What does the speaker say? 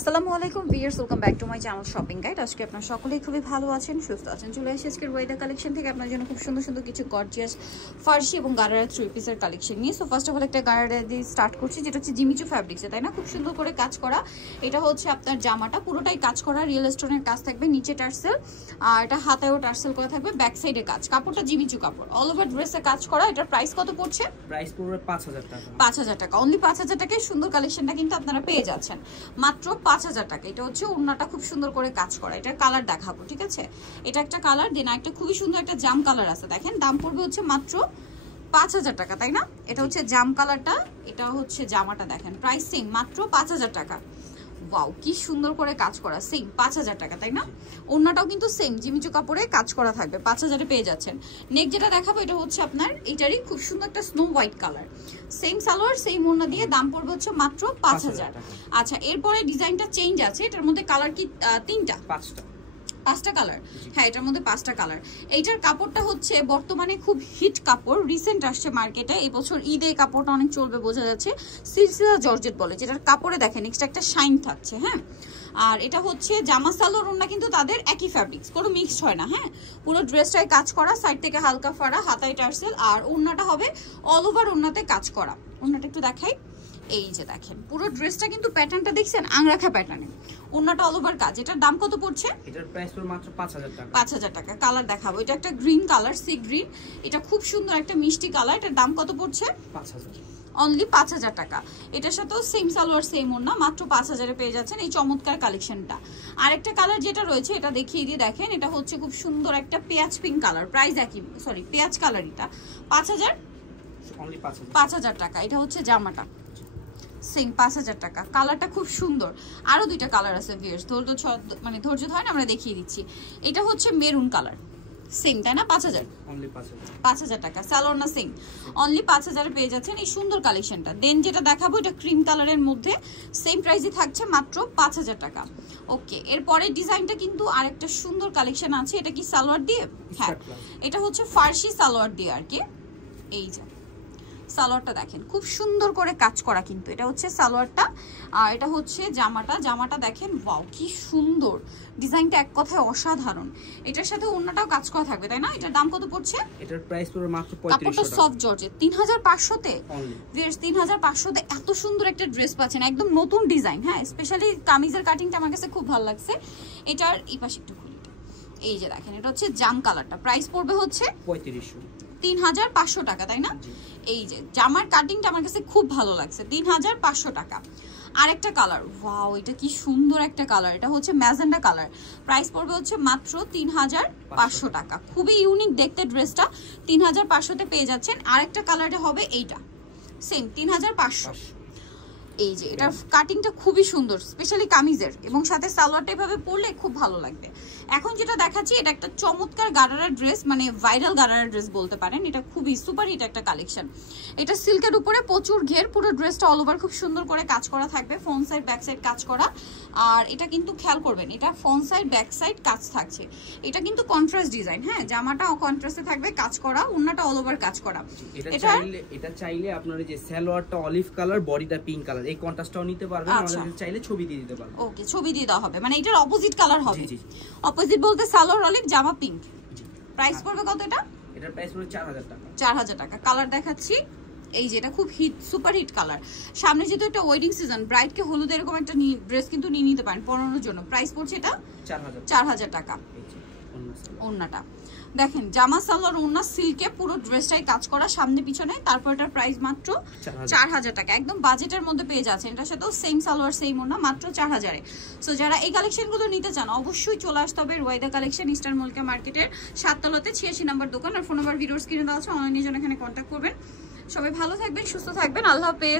আসসালামু আলাইকুম viewers, welcome back to my channel shopping guide. আজকে আপনারা সকলেই খুবই ভালো আছেন, সুস্থ আছেন। চলে আসি আজকের ওয়াইদা কালেকশন থেকে আপনার জন্য খুব সুন্দর সুন্দর কিছু গর্জিয়াস ফার্সি এবং গারারা থ্রি পিসের কালেকশন নিয়ে। সো ফার্স্ট অফ অল একটা গারারা দিয়ে স্টার্ট করছি, যেটা হচ্ছে জিমিচু ফ্যাব্রিক্সে, তাই না? খুব সুন্দর করে কাজ করা। এটা হচ্ছে আপনার জামাটা পুরোটাই কাজ করা, রিয়েল স্টোনের কাজ থাকবে, নিচে টার্সেল আর এটা হাতায়ও টার্সেল করা থাকবে, ব্যাক সাইডে কাজ। কাপড়টা জিমিচু কাপড়, অল ওভার ড্রেসে কাজ করা। এটার প্রাইস কত পড়ছে? প্রাইস পড়বে 5000 টাকা। 5000 টাকা, অনলি 5000 টাকায় সুন্দর কালেকশনটা কিন্তু আপনারা পেয়ে যাচ্ছেন মাত্র 5000 টাকা। এটা হচ্ছে ওড়নাটা খুব সুন্দর করে কাজ করা। এটার কালার দেখাবো, ঠিক আছে? এটা একটা কালার, দেন একটা খুবই সুন্দর একটা জাম কালার আছে, দেখেন। দাম পড়বে হচ্ছে মাত্র 5000 টাকা, তাই না? এটা হচ্ছে জাম কালারটা, এটা হচ্ছে জামাটা, দেখেন প্রাইস সেম, মাত্র 5000 টাকা। ওয়াও, কি সুন্দর করে কাজ করা, সেম 5000 টাকা, তাই না? ওড়নাটাও কিন্তু সেম জিমিচু কাপড়ে কাজ করা থাকবে, 5000-এ পেয়ে যাচ্ছেন। নেক্সট যেটা দেখাবো, এটা হচ্ছে আপনার এটারই খুব সুন্দর একটা snow white colour, same salwar same ওড়না দিয়ে, দাম পড়বে হচ্ছে মাত্র 5000। আচ্ছা, এরপরে ডিজাইনটা চেঞ্জ আছে। এটার মধ্যে কালার কি তিনটা? পাঁচটা কালার। হ্যাঁ, এটার মধ্যে 5টা কালার। এইটার কাপড়টা হচ্ছে বর্তমানে খুব হিট কাপড়, রিসেন্ট আসছে মার্কেটে, এই বছর ঈদে কাপড়টা অনেক চলবে বোঝা যাচ্ছে। সিলসিলা জর্জেট বলে, যেটার কাপড়ে দেখেন এক্সট্রা একটা শাইন থাকছে। হ্যাঁ, আর এটা হচ্ছে জামা সালোয়ার ওড়না কিন্তু তাদের একই ফ্যাব্রিক্স, কোনো মিক্সড হয় না। হ্যাঁ, পুরো ড্রেসটাই কাজ করা, সাইড থেকে হালকা ফাড়া, হাতায় টার্সেল, আর ওড়নাটা হবে অল ওভার ওড়নাতে কাজ করা। ওড়নাটা একটু দেখাই, এই যে দেখেন পুরো ড্রেসটা কিন্তু প্যাটার্নটা দেখছেন আংরাখা প্যাটার্নে, ওড়নাটা অল ওভার কাজ। এটার দাম কত পড়ছে? এটার প্রাইস পড়বে মাত্র 5000 টাকা। 5000 টাকা। কালার দেখাবো, এটা একটা গ্রিন কালার, সি গ্রিন, এটা খুব সুন্দর একটা মিষ্টি কালার। এটার দাম কত পড়ছে? 5000, অনলি 5000 টাকা। এটার সাথেও সেম সালোয়ার সেম ওড়না, মাত্র 5000-এ পেয়ে যাচ্ছেন এই চমৎকার কালেকশনটা। আরেকটা কালার যেটা রয়েছে এটা দেখিয়ে দিয়ে দেখেন, এটা হচ্ছে খুব সুন্দর একটা পেঁয়াজ পিঙ্ক কালার, প্রাইস একই, সরি পেঁয়াজ কালার। এটা 5000, অনলি 5000 টাকা। এটা হচ্ছে জামাটা, সেম 5000 টাকা। কালারটা খুব সুন্দর। আরো দুইটা কালার আছে ভিউয়ার্স, ধৈর্য ধরেন, আমরা দেখিয়ে দিচ্ছি। এটা হচ্ছে মেরুন কালার, সেম, তাই না? 5000, অনলি 5000 টাকা। সালোয়ার না সেম, অনলি 5000-এ পেয়ে যাচ্ছেন এই সুন্দর কালেকশনটা। দেন যেটা দেখাবো, এটা ক্রিম কালারের মধ্যে, সেম প্রাইসে থাকছে মাত্র 5000 টাকা। ওকে, এরপরে ডিজাইনটা কিন্তু আরেকটা সুন্দর কালেকশন আছে। এটা কি সালোয়ার দিয়ে? হ্যাঁ, এটা হচ্ছে ফার্সি সালোয়ার দিয়ে আর কি। এই যে সালোয়ারটা দেখেন খুব সুন্দর করে কাজ করা, কিন্তু এটা হচ্ছে সালোয়ারটা, আর এটা হচ্ছে জামাটা। জামাটা দেখেন, ওয়াও কি সুন্দর ডিজাইনটা, এক কথায় অসাধারণ। এটার সাথে ওড়নাটাও কাজ করা থাকবে, তাই না? এটার দাম কত পড়ছে? এটার প্রাইস পড়বে মাত্র 3500 টাকা। কাপড়টা সফট জর্জেট, 3500-তে। অনলি 3500-তে এত সুন্দর একটা ড্রেস পাচ্ছেন, একদম নতুন ডিজাইন। হ্যাঁ, স্পেশালি কামিজের কাটিংটা আমার কাছে খুব ভালো লাগছে। এটার এই পাশে একটু খুলি, এই যে দেখেন, এটা হচ্ছে জাম কালারটা, প্রাইস পড়বে হচ্ছে 3500 টাকা, তাই না? এই যে জামার কাটিংটা আমার কাছে খুব ভালো লাগছে, 3500 টাকা। আরেকটা কালার, ওয়াও এটা কি সুন্দর একটা কালার, এটা হচ্ছে ম্যাজেন্ডা কালার, প্রাইস পড়বে হচ্ছে মাত্র 3500 টাকা। খুবই ইউনিক দেখতে ড্রেসটা, 3500-তে পেয়ে যাচ্ছেন। আরেকটা কালারটা হবে এইটা, সেম 3500। এই যে এটার কাটিংটা খুবই সুন্দর, স্পেশালি কামিজের, এবং সাথে সালোয়ারটা এভাবে পরলে খুব ভালো লাগবে। এখন যেটা দেখাচ্ছি, এটা একটা চমৎকার গারারা ড্রেস, মানে ভাইরাল গারারা ড্রেস বলতে পারেন। এটা খুবই সুপার হিট একটা কালেকশন। এটা সিল্কের উপরে প্রচুর ঘের, পুরো ড্রেসটা অল ওভার খুব সুন্দর করে কাজ করা থাকবে, ফ্রন্ট সাইড ব্যাক সাইড কাজ করা। আর এটা কিন্তু খেয়াল করবেন, এটা ফ্রন্ট সাইড ব্যাক সাইড কাজ থাকছে। এটা কিন্তু কন্ট্রাস্ট ডিজাইন। হ্যাঁ, জামাটা কন্ট্রাস্টে থাকবে, কাজ করা, ওড়নাটা অল ওভার কাজ করা। এটা চাইলে আপনার যে সালোয়ারটা অলিভ কালার, বডিটা পিঙ্ক কালার, এই কন্ট্রাস্টটাও নিতে পারবেন। আমাদের চাইলে ছবি দিয়ে দিতে পারবেন। ওকে, ছবি দিয়ে দেওয়া হবে, মানে এটার অপোজিট কালার হবে। জি, অপোজিট বলতে সালোয়ার অলিভ, জামা পিঙ্ক। প্রাইস পড়বে কত এটা? এটার প্রাইস পড়বে 4000 টাকা। 4000 টাকা। কালার দেখাচ্ছি, এই যে এটা খুব হিট, সুপার হিট কালার। সামনে যেহেতু একটা ওয়েডিং সিজন, ব্রাইডকে হলুদ এরকম একটা ড্রেস কিন্তু নিয়ে নিতে পারেন পরানোর জন্য। প্রাইস পড়ছে এটা 4000 টাকা। ওড়নাটা দেখেন, জামা সালোয়ার ওড়না সিল্কে, পুরো ড্রেসটাই কাজ করা সামনে পিছনে। তারপর এটার প্রাইস মাত্র 4000 টাকা, একদম বাজেটের মধ্যে পেয়ে যাচ্ছেন। এটার সাথেও সেম সালোয়ার সেম ওড়না, মাত্র 4000-এ। সো যারা এই কালেকশনগুলো নিতে চান, অবশ্যই চলে আসতে হবে রুয়াইদা কালেকশন, ইস্টার্ন মল্লিকা মার্কেটের 7 তলাতে 86 নম্বর দোকান। আর ফোন নাম্বার ভিডিওর স্ক্রিনে দেওয়া আছে, অনলাইনে জন্য এখানে কন্ট্যাক্ট করবেন। সবাই ভালো থাকবেন, সুস্থ থাকবেন, আল্লাহ হাফেজ।